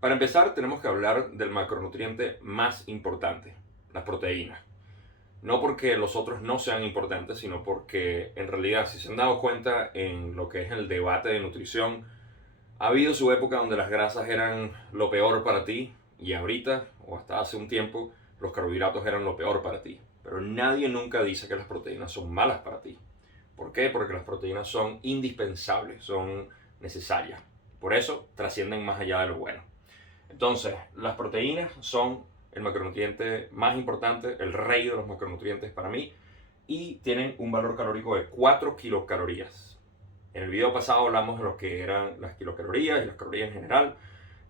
Para empezar, tenemos que hablar del macronutriente más importante, las proteínas. No porque los otros no sean importantes, sino porque en realidad, si se han dado cuenta en lo que es el debate de nutrición, ha habido su época donde las grasas eran lo peor para ti y ahorita, o hasta hace un tiempo, los carbohidratos eran lo peor para ti. Pero nadie nunca dice que las proteínas son malas para ti. ¿Por qué? Porque las proteínas son indispensables, son necesarias. Por eso trascienden más allá de lo bueno. Entonces, las proteínas son el macronutriente más importante, el rey de los macronutrientes para mí, y tienen un valor calórico de 4 kilocalorías. En el video pasado hablamos de lo que eran las kilocalorías y las calorías en general,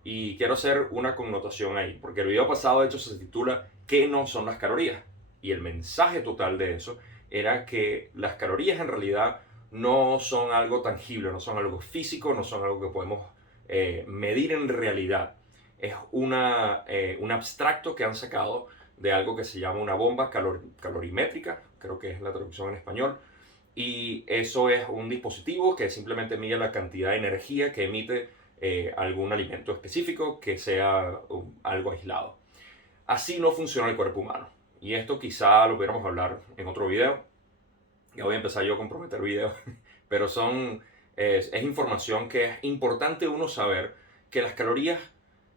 y quiero hacer una connotación ahí, porque el video pasado de hecho se titula ¿Qué no son las calorías? Y el mensaje total de eso era que las calorías en realidad no son algo tangible, no son algo físico, no son algo que podemos medir en realidad. Es un abstracto que han sacado de algo que se llama una bomba calorimétrica, creo que es la traducción en español, y eso es un dispositivo que simplemente mide la cantidad de energía que emite algún alimento específico que sea algo aislado. Así no funciona el cuerpo humano. Y esto quizá lo pudiéramos hablar en otro video. Ya voy a empezar yo a comprometer videos. Pero es información que es importante uno saber que las calorías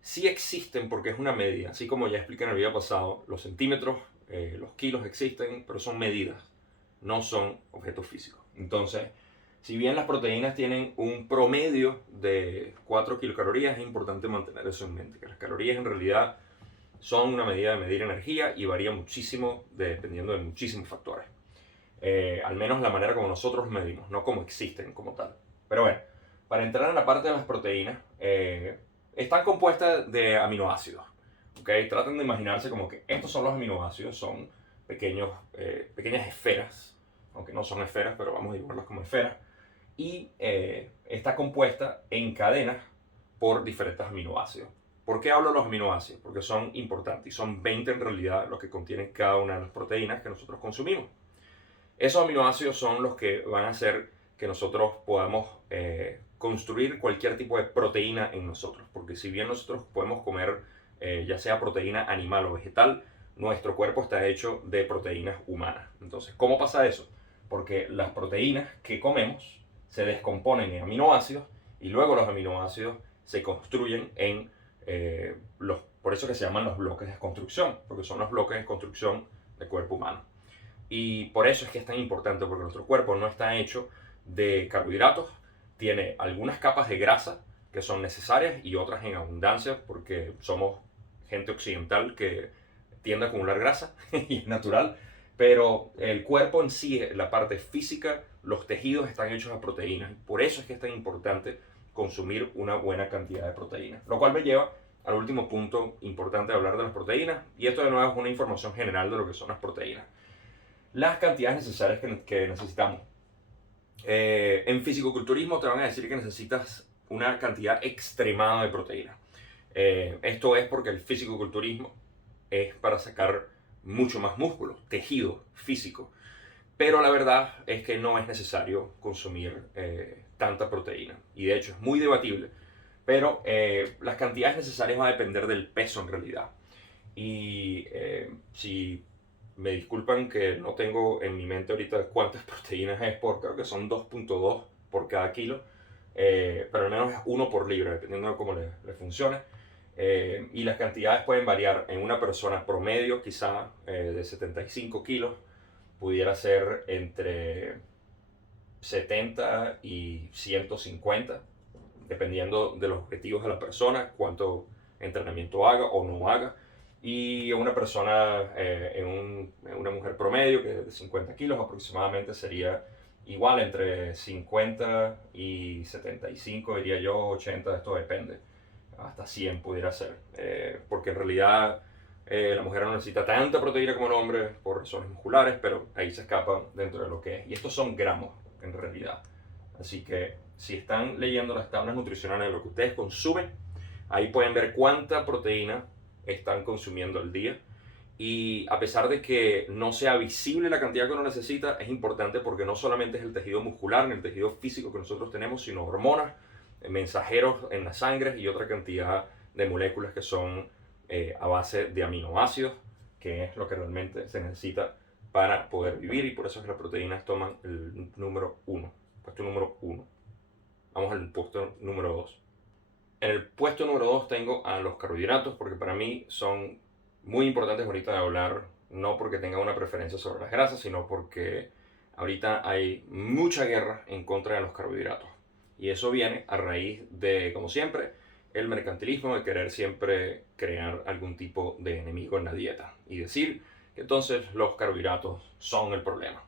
sí existen porque es una medida. Así como ya expliqué en el video pasado, los centímetros, los kilos existen, pero son medidas, no son objetos físicos. Entonces, si bien las proteínas tienen un promedio de 4 kilocalorías, es importante mantener eso en mente, que las calorías en realidad son una medida de medir energía y varía muchísimo dependiendo de muchísimos factores. Al menos la manera como nosotros medimos, no como existen como tal. Pero bueno, para entrar en la parte de las proteínas, están compuestas de aminoácidos. ¿Okay? Traten de imaginarse como que estos son los aminoácidos, son pequeñas esferas, aunque no son esferas, pero vamos a dibujarlas como esferas. Y está compuesta en cadenas por diferentes aminoácidos. ¿Por qué hablo de los aminoácidos? Porque son importantes y son 20 en realidad los que contienen cada una de las proteínas que nosotros consumimos. Esos aminoácidos son los que van a hacer que nosotros podamos construir cualquier tipo de proteína en nosotros. Porque si bien nosotros podemos comer ya sea proteína animal o vegetal, nuestro cuerpo está hecho de proteínas humanas. Entonces, ¿cómo pasa eso? Porque las proteínas que comemos se descomponen en aminoácidos y luego los aminoácidos se construyen en por eso que se llaman los bloques de construcción, porque son los bloques de construcción del cuerpo humano. Y por eso es que es tan importante, porque nuestro cuerpo no está hecho de carbohidratos, tiene algunas capas de grasa que son necesarias y otras en abundancia, porque somos gente occidental que tiende a acumular grasa y es natural, pero el cuerpo en sí, la parte física, los tejidos están hechos de proteínas. Por eso es que es tan importante consumir una buena cantidad de proteínas. Lo cual me lleva al último punto importante de hablar de las proteínas, y esto de nuevo es una información general de lo que son las proteínas. Las cantidades necesarias que necesitamos. En fisicoculturismo te van a decir que necesitas una cantidad extremada de proteína. Esto es porque el fisicoculturismo es para sacar mucho más músculo, tejido físico. Pero la verdad es que no es necesario consumir tanta proteína. Y de hecho es muy debatible. Pero las cantidades necesarias van a depender del peso en realidad. Y si me disculpan que no tengo en mi mente ahorita cuántas proteínas es creo que son 2.2 por cada kilo. Pero al menos es 1 por libra, dependiendo de cómo le funcione. Y las cantidades pueden variar en una persona promedio, quizá de 75 kilos, pudiera ser entre 70 y 150, dependiendo de los objetivos de la persona, cuánto entrenamiento haga o no haga. Y una persona, una mujer promedio, que es de 50 kilos aproximadamente, sería igual entre 50 y 75, diría yo, 80, esto depende. Hasta 100 pudiera ser. Porque en realidad la mujer no necesita tanta proteína como el hombre por razones musculares, pero ahí se escapa dentro de lo que es. Y estos son gramos en realidad. Así que si están leyendo las tablas nutricionales de lo que ustedes consumen, ahí pueden ver cuánta proteína están consumiendo al día. Y a pesar de que no sea visible la cantidad que uno necesita, es importante porque no solamente es el tejido muscular, ni el tejido físico que nosotros tenemos, sino hormonas, mensajeros en la sangre y otra cantidad de moléculas que son a base de aminoácidos, que es lo que realmente se necesita para poder vivir, y por eso es que las proteínas toman el número 1, puesto número 1. Vamos al puesto número 2. En el puesto número 2 tengo a los carbohidratos, porque para mí son muy importantes ahorita de hablar, no porque tenga una preferencia sobre las grasas, sino porque ahorita hay mucha guerra en contra de los carbohidratos. Y eso viene a raíz de, como siempre, el mercantilismo, de querer siempre crear algún tipo de enemigo en la dieta y decir que entonces los carbohidratos son el problema.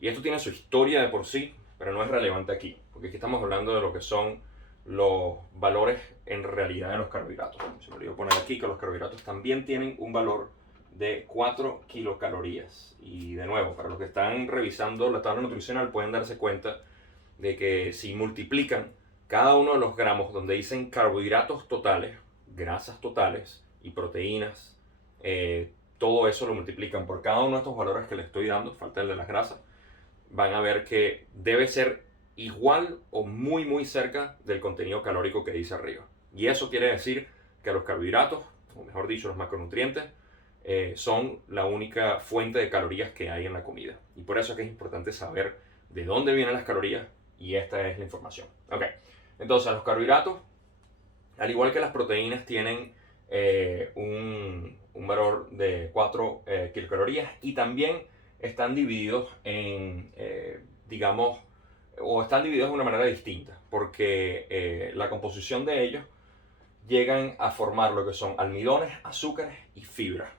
Y esto tiene su historia de por sí, pero no es relevante aquí, porque aquí estamos hablando de lo que son los valores en realidad de los carbohidratos. Se me olvidó poner aquí que los carbohidratos también tienen un valor de 4 kilocalorías. Y de nuevo, para los que están revisando la tabla nutricional pueden darse cuenta de que si multiplican cada uno de los gramos donde dicen carbohidratos totales, grasas totales y proteínas, todo eso lo multiplican por cada uno de estos valores que les estoy dando, falta el de las grasas, van a ver que debe ser igual o muy cerca del contenido calórico que dice arriba. Y eso quiere decir que los carbohidratos, o mejor dicho, los macronutrientes, son la única fuente de calorías que hay en la comida. Y por eso es que es importante saber de dónde vienen las calorías, y esta es la información. Ok, entonces los carbohidratos, al igual que las proteínas, tienen un valor de 4 kilocalorías, y también están divididos en, digamos, o están divididos de una manera distinta, porque la composición de ellos llegan a formar lo que son almidones, azúcares y fibras.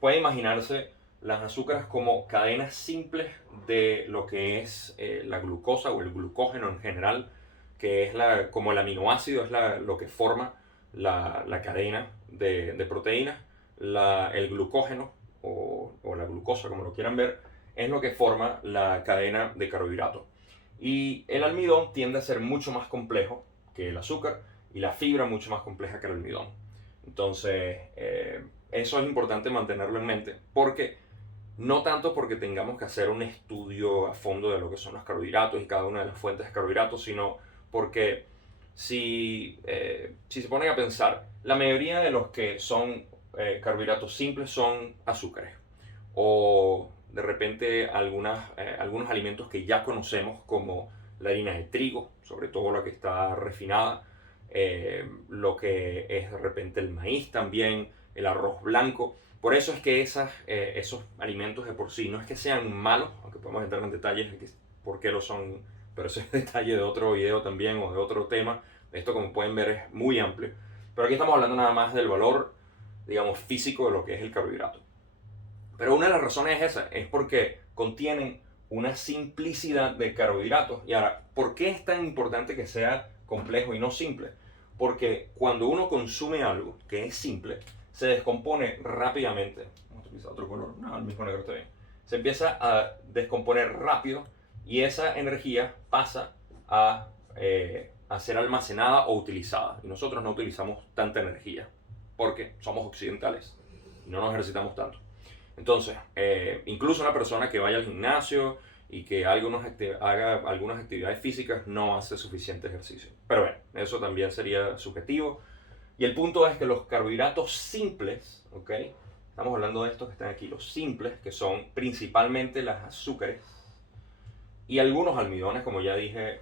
Puede imaginarse las azúcares como cadenas simples de lo que es la glucosa o el glucógeno en general, que es como el aminoácido, es lo que forma la cadena de proteínas. El glucógeno o la glucosa, como lo quieran ver, es lo que forma la cadena de carbohidratos. Y el almidón tiende a ser mucho más complejo que el azúcar, y la fibra mucho más compleja que el almidón. Entonces, eso es importante mantenerlo en mente, porque no tanto porque tengamos que hacer un estudio a fondo de lo que son los carbohidratos y cada una de las fuentes de carbohidratos, sino porque si se ponen a pensar, la mayoría de los que son carbohidratos simples son azúcares, o de repente algunos alimentos que ya conocemos, como la harina de trigo, sobre todo la que está refinada, lo que es de repente el maíz también, el arroz blanco. Por eso es que esos alimentos de por sí no es que sean malos, aunque podemos entrar en detalles de por qué lo son, pero ese es detalle de otro video también, o de otro tema. Esto, como pueden ver, es muy amplio, pero aquí estamos hablando nada más del valor, digamos, físico de lo que es el carbohidrato. Pero una de las razones es esa, es porque contienen una simplicidad de carbohidratos. Y ahora, ¿por qué es tan importante que sea complejo y no simple? Porque cuando uno consume algo que es simple, se descompone rápidamente. Vamos a utilizar otro color, no, el mismo negro está bien. Se empieza a descomponer rápido, y esa energía pasa a ser almacenada o utilizada. Y nosotros no utilizamos tanta energía porque somos occidentales y no nos ejercitamos tanto. Entonces, incluso una persona que vaya al gimnasio y que haga algunas actividades físicas no hace suficiente ejercicio. Pero bueno, eso también sería subjetivo. Y el punto es que los carbohidratos simples, ¿ok? Estamos hablando de estos que están aquí, los simples, que son principalmente las azúcares y algunos almidones, como ya dije,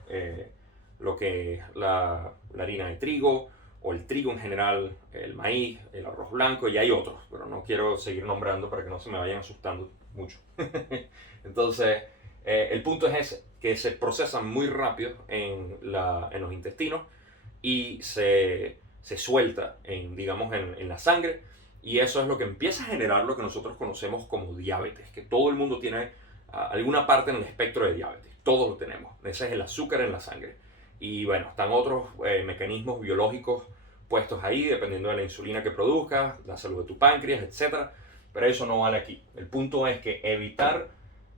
lo que es la harina de trigo, o el trigo en general, el maíz, el arroz blanco, y hay otros, pero no quiero seguir nombrando para que no se me vayan asustando mucho. Entonces, el punto es ese, que se procesan muy rápido en los intestinos, y se suelta digamos, en la sangre, y eso es lo que empieza a generar lo que nosotros conocemos como diabetes, que todo el mundo tiene alguna parte en el espectro de diabetes, todos lo tenemos. Ese es el azúcar en la sangre. Y bueno, están otros mecanismos biológicos puestos ahí, dependiendo de la insulina que produzcas, la salud de tu páncreas, etc. Pero eso no vale aquí. El punto es que evitar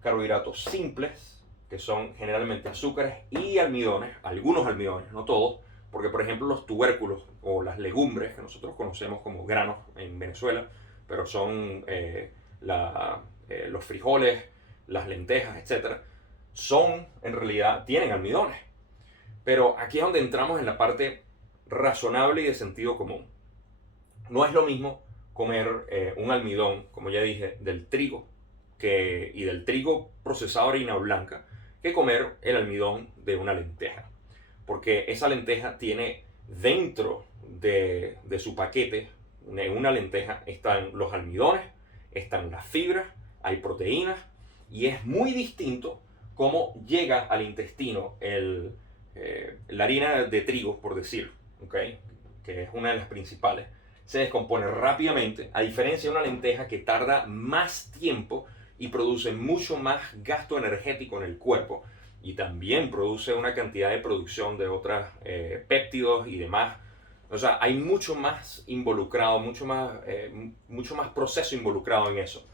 carbohidratos simples, que son generalmente azúcares y almidones, algunos almidones, no todos, porque por ejemplo los tubérculos o las legumbres, que nosotros conocemos como granos en Venezuela, pero son los frijoles, las lentejas, etc., en realidad tienen almidones. Pero aquí es donde entramos en la parte razonable y de sentido común. No es lo mismo comer un almidón, como ya dije, del trigo y del trigo procesado harina blanca, que comer el almidón de una lenteja. Porque esa lenteja tiene dentro de su paquete, en una lenteja están los almidones, están las fibras, hay proteínas, y es muy distinto cómo llega al intestino la harina de trigo, por decir, ¿okay? Que es una de las principales. Se descompone rápidamente, a diferencia de una lenteja que tarda más tiempo y produce mucho más gasto energético en el cuerpo, y también produce una cantidad de producción de otros péptidos y demás. O sea, hay mucho más involucrado, mucho más proceso involucrado en eso.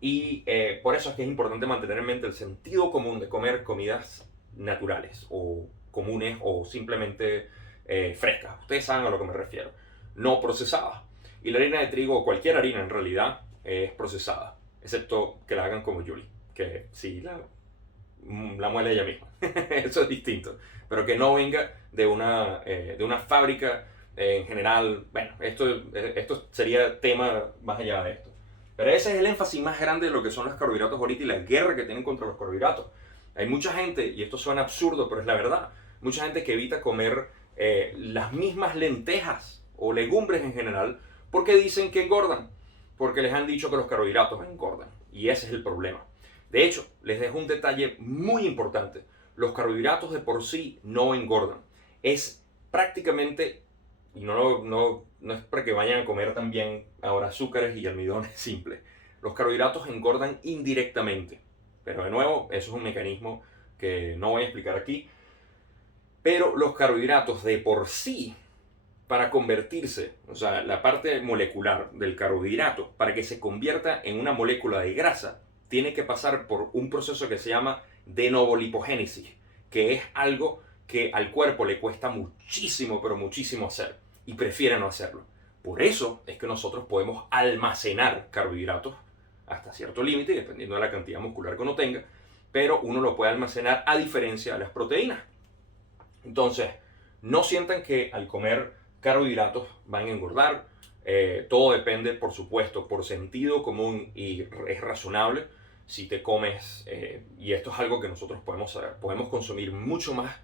Y por eso es que es importante mantener en mente el sentido común de comer comidas naturales o comunes o simplemente frescas. Ustedes saben a lo que me refiero. No procesadas. Y la harina de trigo, o cualquier harina en realidad, es procesada. Excepto que la hagan como Julie, que sí la muele ella misma. Eso es distinto. Pero que no venga de una fábrica en general. Bueno, esto sería tema más allá de esto. Pero ese es el énfasis más grande de lo que son los carbohidratos ahorita y la guerra que tienen contra los carbohidratos. Hay mucha gente, y esto suena absurdo, pero es la verdad, mucha gente que evita comer las mismas lentejas o legumbres en general porque dicen que engordan, porque les han dicho que los carbohidratos engordan. Y ese es el problema. De hecho, les dejo un detalle muy importante. Los carbohidratos de por sí no engordan. Es prácticamente, y no es para que vayan a comer también ahora azúcares y almidones simples. Los carbohidratos engordan indirectamente. Pero de nuevo, eso es un mecanismo que no voy a explicar aquí. Pero los carbohidratos de por sí, para convertirse, o sea, la parte molecular del carbohidrato, para que se convierta en una molécula de grasa, tiene que pasar por un proceso que se llama de novo lipogénesis, que es algo que al cuerpo le cuesta muchísimo, pero muchísimo hacer, y prefiere no hacerlo. Por eso es que nosotros podemos almacenar carbohidratos hasta cierto límite, dependiendo de la cantidad muscular que uno tenga, pero uno lo puede almacenar a diferencia de las proteínas. Entonces, no sientan que al comer carbohidratos van a engordar. Todo depende, por supuesto, por sentido común, y es razonable. Si te comes, y esto es algo que nosotros podemos saber, podemos consumir mucho más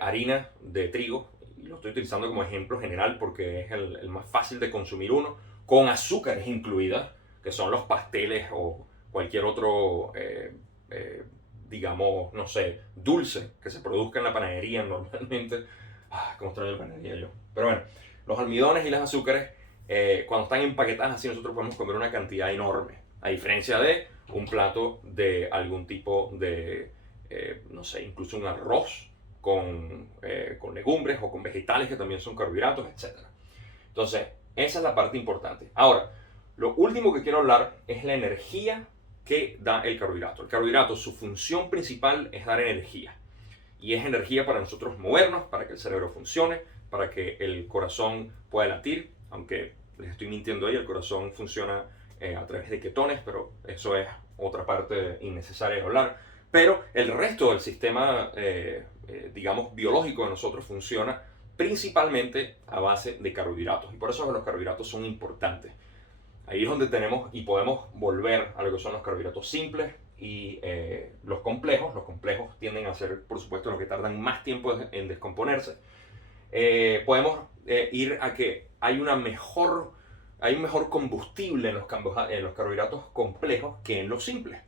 harina de trigo, y lo estoy utilizando como ejemplo general porque es el más fácil de consumir uno, con azúcares incluidas, que son los pasteles o cualquier otro, digamos, no sé, dulce que se produzca en la panadería normalmente. ¿Cómo extraño la panadería yo? Pero bueno, los almidones y los azúcares, cuando están empaquetadas así, nosotros podemos comer una cantidad enorme, a diferencia de un plato de algún tipo de, no sé, incluso un arroz con legumbres o con vegetales que también son carbohidratos, etc. Entonces, esa es la parte importante. Ahora, lo último que quiero hablar es la energía que da el carbohidrato. El carbohidrato, su función principal es dar energía. Y es energía para nosotros movernos, para que el cerebro funcione, para que el corazón pueda latir, aunque les estoy mintiendo ahí, el corazón funciona a través de ketones, pero eso es otra parte innecesaria de hablar. Pero el resto del sistema, digamos, biológico de nosotros funciona principalmente a base de carbohidratos. Y por eso los carbohidratos son importantes. Ahí es donde tenemos y podemos volver a lo que son los carbohidratos simples y los complejos. Los complejos tienden a ser, por supuesto, los que tardan más tiempo en descomponerse. Podemos ir a que hay un mejor combustible en los carbohidratos complejos que en los simples.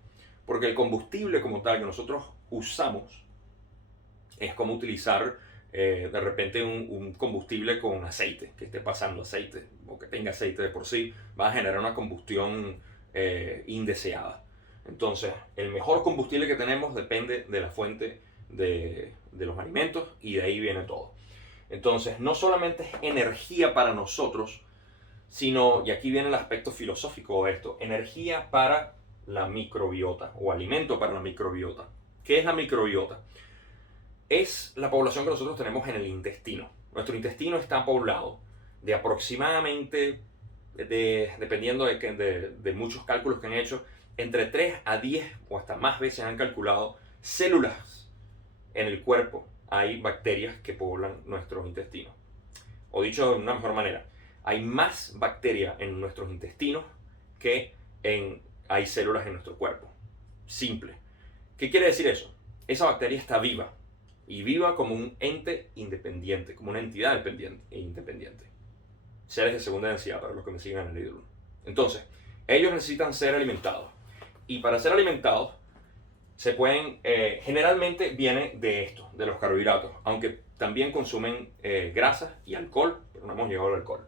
Porque el combustible como tal que nosotros usamos es como utilizar de repente un combustible con aceite, que esté pasando aceite o que tenga aceite de por sí, va a generar una combustión indeseada. Entonces, el mejor combustible que tenemos depende de la fuente de los alimentos, y de ahí viene todo. Entonces, no solamente es energía para nosotros, sino, y aquí viene el aspecto filosófico de esto, energía para la microbiota o alimento para la microbiota. ¿Qué es la microbiota? Es la población que nosotros tenemos en el intestino. Nuestro intestino está poblado de aproximadamente, dependiendo de muchos cálculos que han hecho, entre 3 a 10 o hasta más veces han calculado células en el cuerpo. Hay bacterias que poblan nuestro intestino. O dicho de una mejor manera, hay más bacterias en nuestros intestinos que hay células en nuestro cuerpo. Simple. ¿Qué quiere decir eso? Esa bacteria está viva. Y viva como un ente independiente, como una entidad independiente. Seres de segunda densidad, para los que me sigan en el ídolo. Entonces, ellos necesitan ser alimentados. Y para ser alimentados, generalmente viene de esto, de los carbohidratos, aunque también consumen grasas y alcohol, pero no hemos llegado al alcohol.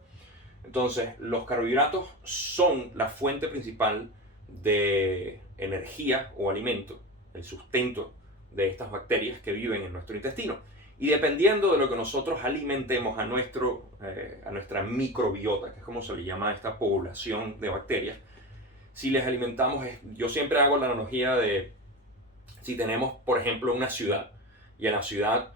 Entonces, los carbohidratos son la fuente principal de energía o alimento, el sustento de estas bacterias que viven en nuestro intestino. Y dependiendo de lo que nosotros alimentemos a nuestra microbiota, que es como se le llama a esta población de bacterias, si les alimentamos, yo siempre hago la analogía de si tenemos, por ejemplo, una ciudad, y en la ciudad,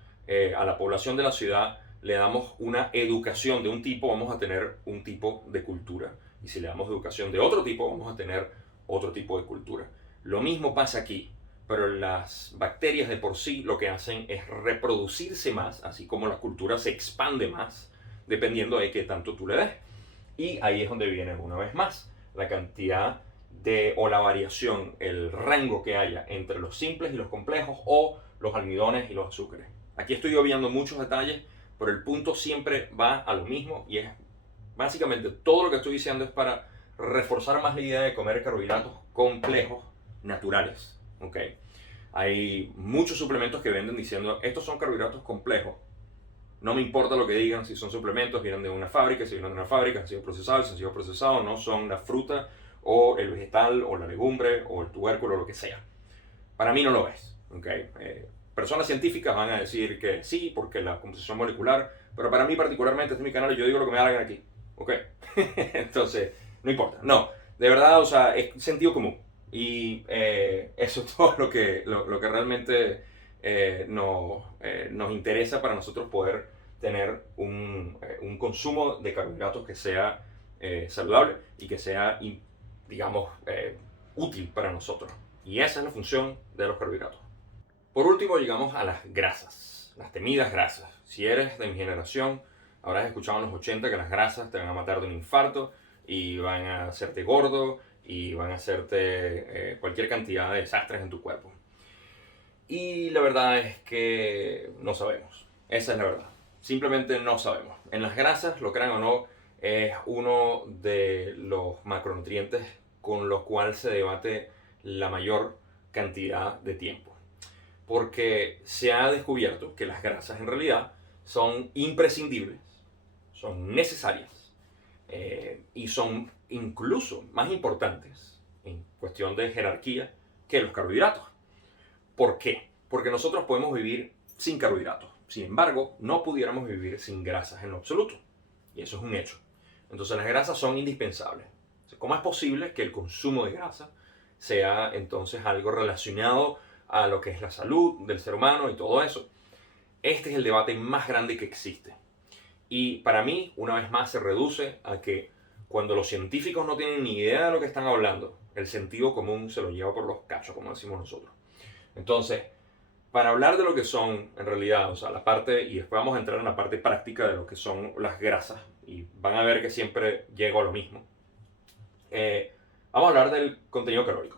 a la población de la ciudad, le damos una educación de un tipo, vamos a tener un tipo de cultura. Y si le damos educación de otro tipo, vamos a tener otro tipo de cultura. Lo mismo pasa aquí, pero las bacterias de por sí lo que hacen es reproducirse más, así como la cultura se expande más, dependiendo de qué tanto tú le des. Y ahí es donde viene una vez más la cantidad o la variación, el rango que haya entre los simples y los complejos, o los almidones y los azúcares. Aquí estoy obviando muchos detalles, pero el punto siempre va a lo mismo, y es básicamente todo lo que estoy diciendo es para reforzar más la idea de comer carbohidratos complejos, naturales. ¿Okay? Hay muchos suplementos que venden diciendo estos son carbohidratos complejos. No me importa lo que digan, si son suplementos, vienen de una fábrica, si vienen de una fábrica, han sido procesados, si han sido procesados, no son la fruta o el vegetal o la legumbre o el tubérculo o lo que sea. Para mí no lo es. ¿Okay? Personas científicas van a decir que sí, porque la composición molecular, pero para mí particularmente, este es mi canal y yo digo lo que me da la gana aquí. ¿Ok? Entonces, no importa. No, de verdad, o sea, es sentido común. Y eso es todo lo que realmente nos interesa para nosotros poder tener un consumo de carbohidratos que sea saludable y que sea, digamos, útil para nosotros. Y esa es la función de los carbohidratos. Por último, llegamos a las grasas, las temidas grasas. Si eres de mi generación, habrás escuchado en los 80 que las grasas te van a matar de un infarto y van a hacerte gordo y van a hacerte cualquier cantidad de desastres en tu cuerpo. Y la verdad es que no sabemos. Esa es la verdad. Simplemente no sabemos. En las grasas, lo crean o no, es uno de los macronutrientes con los cuales se debate la mayor cantidad de tiempo. Porque se ha descubierto que las grasas en realidad son imprescindibles, son necesarias y son incluso más importantes en cuestión de jerarquía que los carbohidratos. ¿Por qué? Porque nosotros podemos vivir sin carbohidratos. Sin embargo, no pudiéramos vivir sin grasas en lo absoluto. Y eso es un hecho. Entonces las grasas son indispensables. ¿Cómo es posible que el consumo de grasa sea entonces algo relacionado a lo que es la salud del ser humano y todo eso? Este es el debate más grande que existe. Y para mí, una vez más, se reduce a que cuando los científicos no tienen ni idea de lo que están hablando, el sentido común se lo lleva por los cachos, como decimos nosotros. Entonces, para hablar de lo que son, en realidad, o sea, la parte, y después vamos a entrar en la parte práctica de lo que son las grasas, y van a ver que siempre llego a lo mismo. Vamos a hablar del contenido calórico.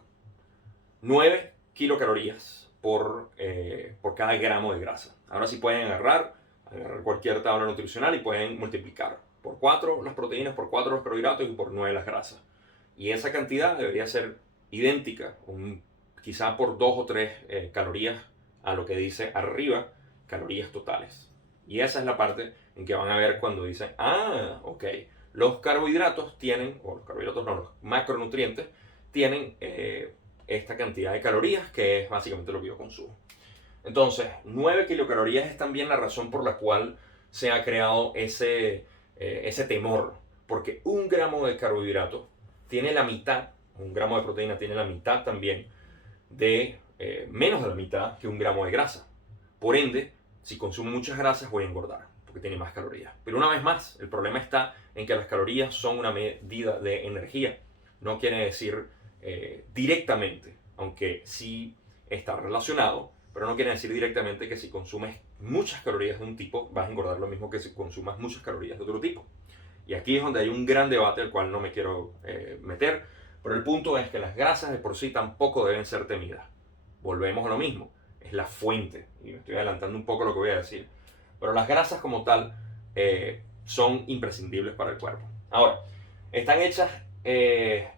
9 kilocalorías por cada gramo de grasa. Ahora sí pueden agarrar cualquier tabla nutricional y pueden multiplicar por 4 las proteínas, por 4 los carbohidratos y por 9 las grasas. Y esa cantidad debería ser idéntica, quizá por 2 o 3 calorías a lo que dice arriba, calorías totales. Y esa es la parte en que van a ver cuando dicen, ok, los carbohidratos tienen, o los carbohidratos no, los macronutrientes, tienen esta cantidad de calorías, que es básicamente lo que yo consumo. Entonces, 9 kilocalorías es también la razón por la cual se ha creado ese temor, porque un gramo de carbohidrato tiene la mitad, un gramo de proteína tiene la mitad también de menos de la mitad que un gramo de grasa. Por ende, si consumo muchas grasas voy a engordar, porque tiene más calorías. Pero una vez más, el problema está en que las calorías son una medida de energía. No quiere decir directamente, aunque sí está relacionado, pero no quiere decir directamente que si consumes muchas calorías de un tipo vas a engordar lo mismo que si consumas muchas calorías de otro tipo. Y aquí es donde hay un gran debate al cual no me quiero meter, pero el punto es que las grasas de por sí tampoco deben ser temidas. Volvemos a lo mismo, es la fuente, y me estoy adelantando un poco lo que voy a decir, pero las grasas como tal son imprescindibles para el cuerpo. Ahora, están hechas,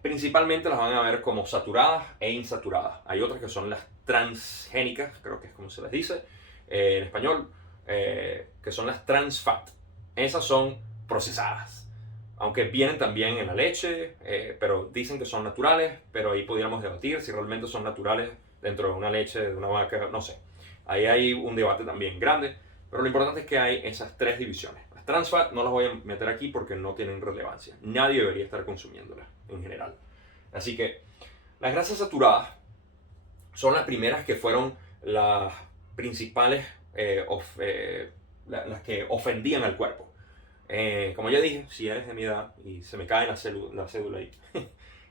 principalmente las van a ver como saturadas e insaturadas. Hay otras que son las transgénicas, creo que es como se les dice en español, que son las trans fat. Esas son procesadas, aunque vienen también en la leche, pero dicen que son naturales, pero ahí pudiéramos debatir si realmente son naturales dentro de una leche de una vaca, no sé. Ahí hay un debate también grande, pero lo importante es que hay esas tres divisiones. Las trans fat no las voy a meter aquí porque no tienen relevancia. Nadie debería estar consumiéndolas en general. Así que las grasas saturadas son las primeras que fueron las principales, las que ofendían al cuerpo. Como ya dije, si eres de mi edad y se me cae la cédula ahí,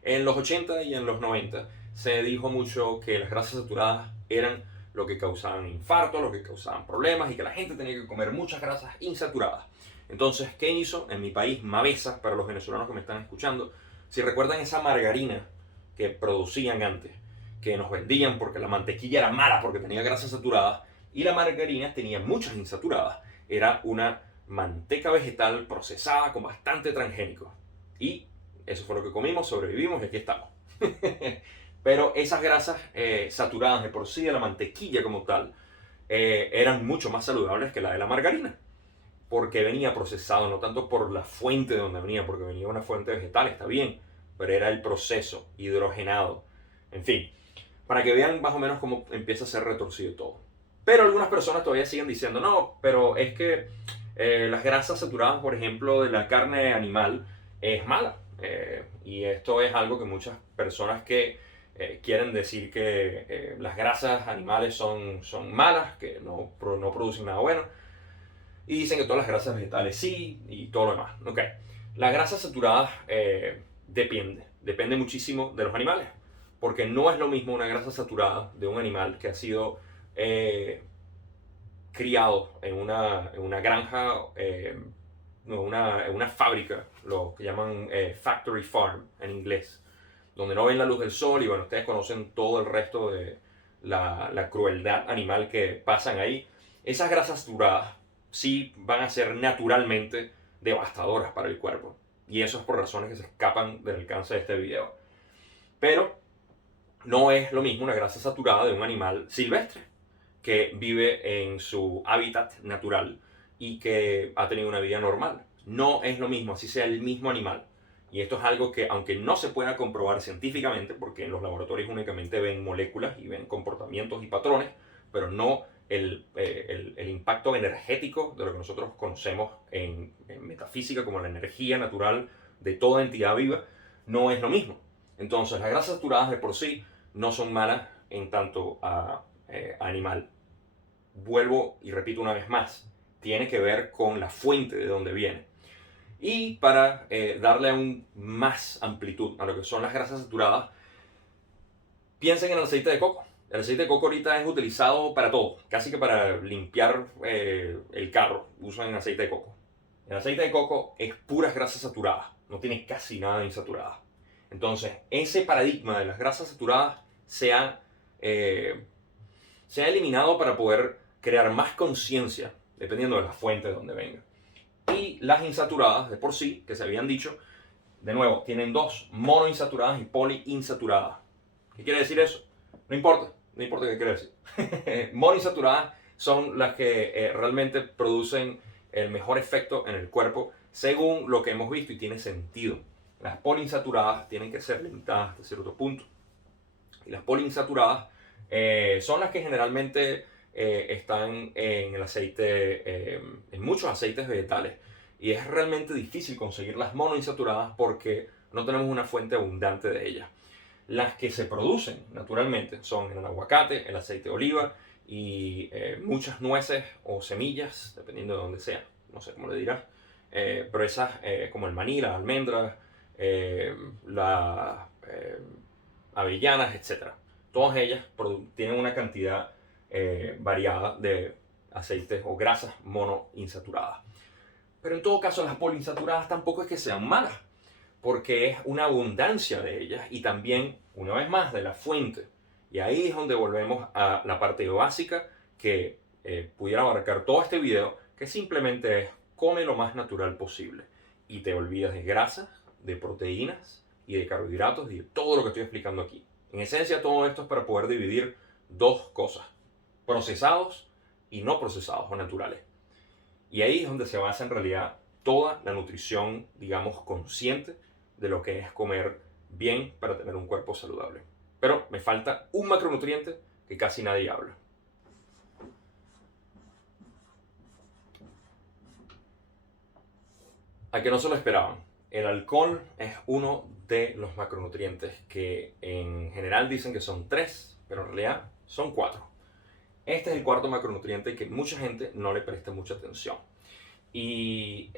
en los 80 y en los 90 se dijo mucho que las grasas saturadas eran lo que causaban infarto, lo que causaban problemas y que la gente tenía que comer muchas grasas insaturadas. Entonces, ¿qué hizo en mi país Mavesa, para los venezolanos que me están escuchando? Si recuerdan esa margarina que producían antes, que nos vendían porque la mantequilla era mala porque tenía grasas saturadas y la margarina tenía muchas insaturadas, era una manteca vegetal procesada con bastante transgénicos. Y eso fue lo que comimos, sobrevivimos y aquí estamos. Pero esas grasas saturadas de por sí de la mantequilla como tal eran mucho más saludables que la de la margarina, porque venía procesado, no tanto por la fuente de donde venía, porque venía una fuente vegetal, está bien, pero era el proceso hidrogenado. En fin, para que vean más o menos cómo empieza a ser retorcido todo. Pero algunas personas todavía siguen diciendo, no, pero es que las grasas saturadas, por ejemplo, de la carne animal es mala. Y esto es algo que muchas personas que quieren decir que las grasas animales son malas, que no producen nada bueno. Y dicen que todas las grasas vegetales sí y todo lo demás. Ok, las grasas saturadas depende muchísimo de los animales. Porque no es lo mismo una grasa saturada de un animal que ha sido criado en una granja, en una fábrica, lo que llaman factory farm en inglés, donde no ven la luz del sol y bueno, ustedes conocen todo el resto de la crueldad animal que pasan ahí. Esas grasas saturadas sí van a ser naturalmente devastadoras para el cuerpo. Y eso es por razones que se escapan del alcance de este video. Pero no es lo mismo una grasa saturada de un animal silvestre que vive en su hábitat natural y que ha tenido una vida normal. No es lo mismo, así sea el mismo animal. Y esto es algo que, aunque no se pueda comprobar científicamente, porque en los laboratorios únicamente ven moléculas y ven comportamientos y patrones, pero no el impacto energético de lo que nosotros conocemos en metafísica como la energía natural de toda entidad viva, no es lo mismo. Entonces, las grasas saturadas de por sí no son malas en tanto a animal. Vuelvo y repito una vez más, tiene que ver con la fuente de donde viene. Y para darle aún más amplitud a lo que son las grasas saturadas, piensen en el aceite de coco. El aceite de coco ahorita es utilizado para todo, casi que para limpiar el carro, usan aceite de coco. El aceite de coco es puras grasas saturadas, no tiene casi nada de insaturadas. Entonces, ese paradigma de las grasas saturadas se ha eliminado para poder crear más conciencia, dependiendo de la fuente de donde venga. Y las insaturadas, de por sí, que se habían dicho, de nuevo, tienen dos, monoinsaturadas y poliinsaturadas. ¿Qué quiere decir eso? No importa qué quiere decir. Monoinsaturadas son las que realmente producen el mejor efecto en el cuerpo, según lo que hemos visto, y tiene sentido. Las poliinsaturadas tienen que ser limitadas hasta cierto punto. Y las poliinsaturadas son las que generalmente están en el aceite, en muchos aceites vegetales. Y es realmente difícil conseguir las monoinsaturadas porque no tenemos una fuente abundante de ellas. Las que se producen naturalmente son el aguacate, el aceite de oliva y muchas nueces o semillas, dependiendo de dónde sea, no sé cómo le dirás. Pero esas como el maní, las almendras, las avellanas, etc. Todas ellas tienen una cantidad variada de aceites o grasas monoinsaturadas. Pero en todo caso, las poliinsaturadas tampoco es que sean malas, porque es una abundancia de ellas y también, una vez más, de la fuente. Y ahí es donde volvemos a la parte básica que pudiera abarcar todo este video, que simplemente es come lo más natural posible y te olvidas de grasas, de proteínas y de carbohidratos y de todo lo que estoy explicando aquí. En esencia, todo esto es para poder dividir dos cosas: procesados y no procesados o naturales. Y ahí es donde se basa en realidad toda la nutrición, digamos, consciente de lo que es comer bien para tener un cuerpo saludable. Pero me falta un macronutriente que casi nadie habla. A que no se lo esperaban. El alcohol es uno de los macronutrientes que en general dicen que son 3, pero en realidad son 4. Este es el cuarto macronutriente que mucha gente no le presta mucha atención. Y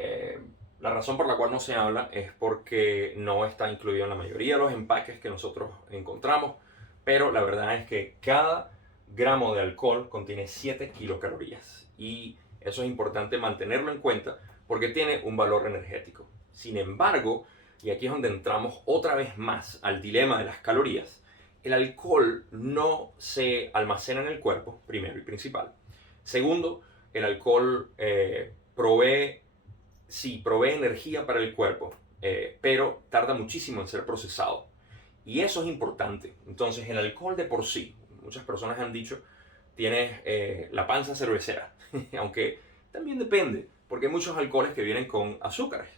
la razón por la cual no se habla es porque no está incluido en la mayoría de los empaques que nosotros encontramos, pero la verdad es que cada gramo de alcohol contiene 7 kilocalorías y eso es importante mantenerlo en cuenta porque tiene un valor energético. Sin embargo, y aquí es donde entramos otra vez más al dilema de las calorías, el alcohol no se almacena en el cuerpo, primero y principal. Segundo, el alcohol provee energía para el cuerpo, pero tarda muchísimo en ser procesado. Y eso es importante. Entonces, el alcohol de por sí, muchas personas han dicho, tienes la panza cervecera, aunque también depende, porque hay muchos alcoholes que vienen con azúcares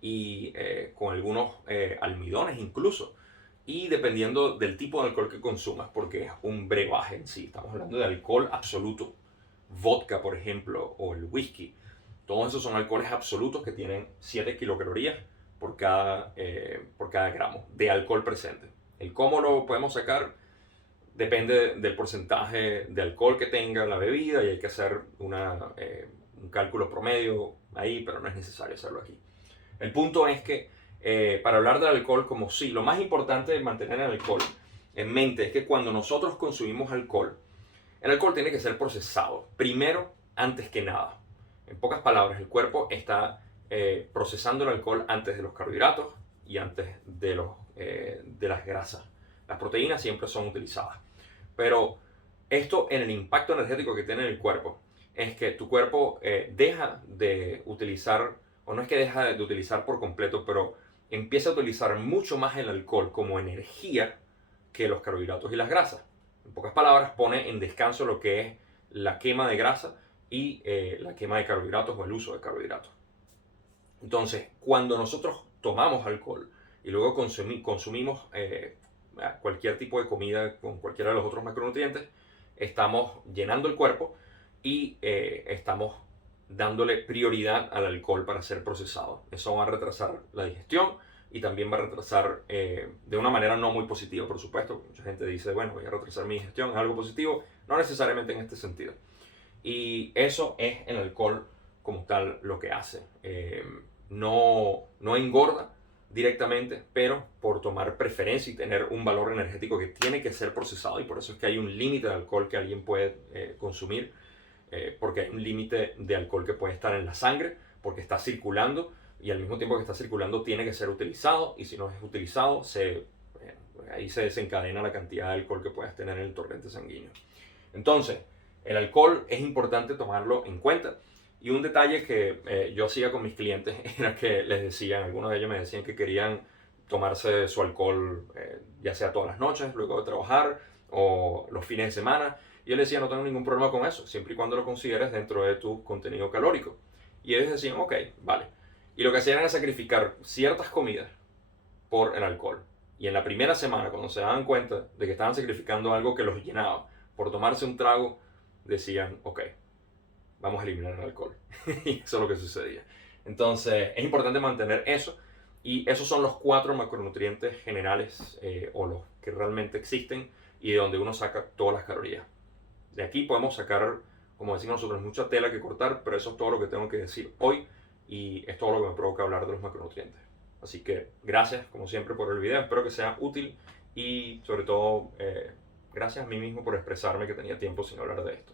y con algunos almidones incluso. Y dependiendo del tipo de alcohol que consumas, porque es un brebaje en sí, estamos hablando de alcohol absoluto. Vodka, por ejemplo, o el whisky, todos esos son alcoholes absolutos que tienen 7 kilocalorías por cada gramo de alcohol presente. El cómo lo podemos sacar depende del porcentaje de alcohol que tenga la bebida y hay que hacer un cálculo promedio ahí, pero no es necesario hacerlo aquí. El punto es que para hablar del alcohol como sí, lo más importante de mantener el alcohol en mente es que cuando nosotros consumimos alcohol, el alcohol tiene que ser procesado, primero, antes que nada. En pocas palabras, el cuerpo está procesando el alcohol antes de los carbohidratos y antes de las grasas. Las proteínas siempre son utilizadas. Pero esto en el impacto energético que tiene en el cuerpo es que tu cuerpo deja de utilizar, o no es que deja de utilizar por completo, pero empieza a utilizar mucho más el alcohol como energía que los carbohidratos y las grasas. En pocas palabras, pone en descanso lo que es la quema de grasa y la quema de carbohidratos o el uso de carbohidratos. Entonces, cuando nosotros tomamos alcohol y luego consumimos cualquier tipo de comida con cualquiera de los otros macronutrientes, estamos llenando el cuerpo y estamos dándole prioridad al alcohol para ser procesado. Eso va a retrasar la digestión y también va a retrasar de una manera no muy positiva, por supuesto. Mucha gente dice, bueno, voy a retrasar mi digestión, es algo positivo. No necesariamente en este sentido. Y eso es el alcohol como tal lo que hace. No engorda directamente, pero por tomar preferencia y tener un valor energético que tiene que ser procesado, y por eso es que hay un límite de alcohol que alguien puede consumir, porque hay un límite de alcohol que puede estar en la sangre, porque está circulando, y al mismo tiempo que está circulando tiene que ser utilizado, y si no es utilizado, ahí se desencadena la cantidad de alcohol que puedas tener en el torrente sanguíneo. Entonces, el alcohol es importante tomarlo en cuenta. Y un detalle que yo hacía con mis clientes era que les decían, algunos de ellos me decían que querían tomarse su alcohol ya sea todas las noches, luego de trabajar o los fines de semana. Y yo les decía, no tengo ningún problema con eso, siempre y cuando lo consideres dentro de tu contenido calórico. Y ellos decían, ok, vale. Y lo que hacían era sacrificar ciertas comidas por el alcohol. Y en la primera semana, cuando se daban cuenta de que estaban sacrificando algo que los llenaba por tomarse un trago, decían, ok, vamos a eliminar el alcohol. Y eso es lo que sucedía. Entonces, es importante mantener eso. Y esos son los 4 macronutrientes generales o los que realmente existen y de donde uno saca todas las calorías. De aquí podemos sacar, como decimos nosotros, mucha tela que cortar, pero eso es todo lo que tengo que decir hoy y es todo lo que me provoca hablar de los macronutrientes. Así que gracias, como siempre, por el video. Espero que sea útil y sobre todo Gracias a mí mismo por expresarme que tenía tiempo sin hablar de esto.